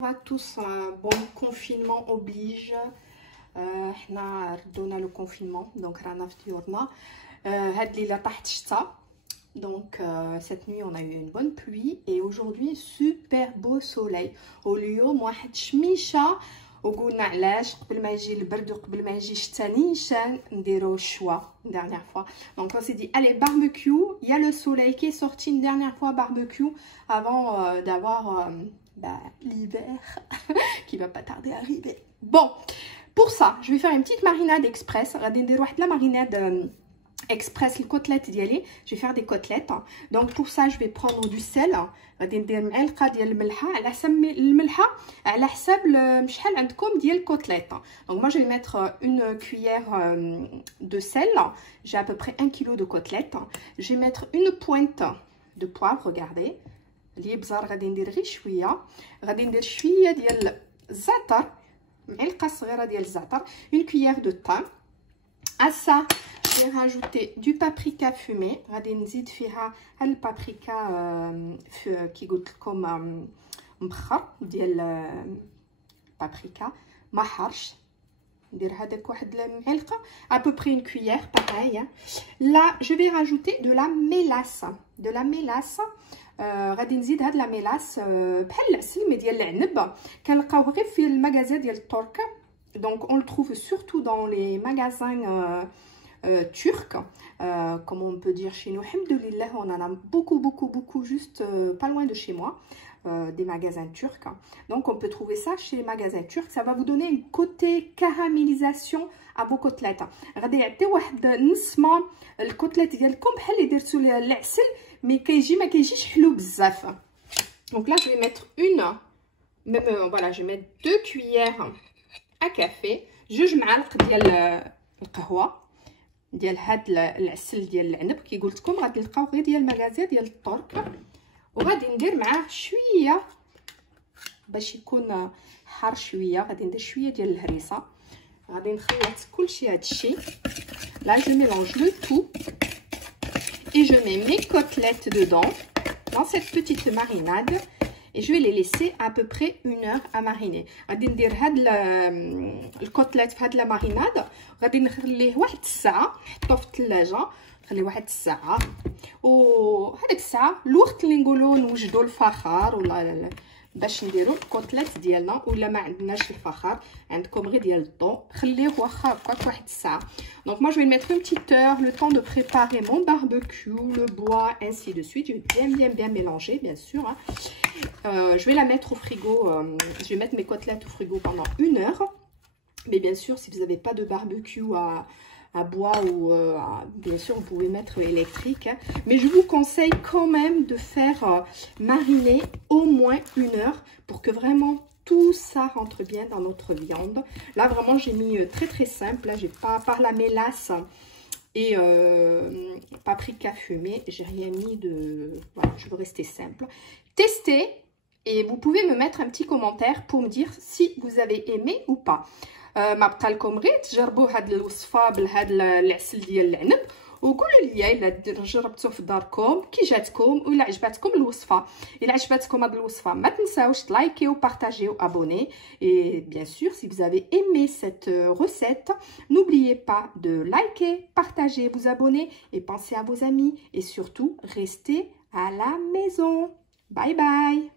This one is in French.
Bonjour à tous, bon confinement oblige. حنا ردونا le confinement donc رانا في ديورنا. هاد الليله طاحت الشتا donc cette nuit on a eu une bonne pluie et aujourd'hui super beau soleil. واليوم واحد الشميشه وقلنا علاش قبل ما يجي البرد وقبل ما يجي الشتا نيشان نديرو الشوا dernière fois. Donc on s'est dit allez barbecue, il y a le soleil qui est sorti une dernière fois barbecue avant d'avoir l'hiver qui va pas tarder à arriver. Bon, pour ça, je vais faire une petite marinade express. غادي ندير واحد la marinade express les côtelettes ديالي. Je vais faire des côtelettes. Donc pour ça, je vais prendre du sel. غادي ندير معلقه ديال الملحه على حسب الملحه على حسب شحال عندكم ديال côtelettes. Donc moi je vais mettre une cuillère de sel. J'ai à peu près 1 kg de côtelettes. Je vais mettre une pointe de poivre, regardez. اللي بزار غادي ندير غير شويه. غادي ندير شويه ديال الزعتر، معلقه صغيره ديال الزعتر، une cuillère de thym. À ça, je vais rajouter du paprika fumé. غادي نزيد فيها هاد البابريكا كي قلت لكم مبخر ديال بابريكا ما حارش. ندير هذاك واحد المعلقه à peu près une cuillère pareil. Là, je vais rajouter de la mélasse. غادي نزيد هاد لا ميلاس بحال العسل مي ديال العنب، كنلقاوه غير في المغازا ديال الترك. Donc on le trouve surtout dans les magasins turcs, comme on peut dire chez nous. Alhamdoulilah, on en a beaucoup juste pas loin de chez moi, des magasins turcs. Donc on peut trouver ça chez les magasins turcs. Ça va vous donner une côté caramélisation à vos côtelettes. غادي يعطي واحد النسمه الكوتليت ديالكم بحال اللي درتو ليها العسل مي ما كيجيش حلو بزاف. Donc là je vais mettre voilà, je vais mettre 2 cuillères à café، جوج معالق ديال القهوه ديال هاد العسل ديال العنب كي قلت لكم غادي نلقاو غير ديال المغازا ديال الترك. وغادي ندير معاه شويه باش يكون حار شويه، غادي ندير شويه ديال الهريسه. غادي نخلط كلشي هادشي. Là je mélange le tout et je mets mes côtelettes dedans dans cette petite marinade et je vais les laisser à peu près 1 heure à mariner. غادي ندير هاد الكوتليت في هاد لا ماريناد، غادي نخليه واحد الساعه، نحطوه في الثلاجه نخليه واحد الساعه. وهذيك الساعه الوقت اللي نقولوا نوجدوا الفخار ولا باش نديروا الكوتليت ديالنا، ولا ما عندناش الفخار عندكم غير ديال الضو، خليه واخا هكاك واحد الساعه. Donc moi je vais mettre une petite heure, le temps de préparer mon barbecue, le bois, ainsi de suite. Je vais bien mélanger bien sûr, hein. Je vais la mettre au frigo, je vais mettre mes côtelettes au frigo pendant 1 heure. Mais bien sûr si vous n'avez pas de barbecue à bois ou bien sûr vous pouvez mettre électrique, hein. Mais je vous conseille quand même de faire mariner au moins 1 heure pour que vraiment tout ça rentre bien dans notre viande. Là vraiment j'ai mis très simple. Là j'ai pas, à part la mélasse et paprika fumé, j'ai rien mis de, voilà, je veux rester simple. Testez et vous pouvez me mettre un petit commentaire pour me dire si vous avez aimé ou pas. ما بقى لكم غير تجربوا هاد الوصفه بهاد العسل ديال العنب وقولوا لي الا جربتوه في داركم كي جاتكم ولا عجبتكم الوصفه. الا عجبتكم هاد الوصفه ما تنساوش تلايكي وبارطاجي وابوني. Et bien sûr si vous avez aimé cette recette, n'oubliez pas de liker, partager, vous abonner et pensez à vos amis et surtout restez à la maison. Bye bye.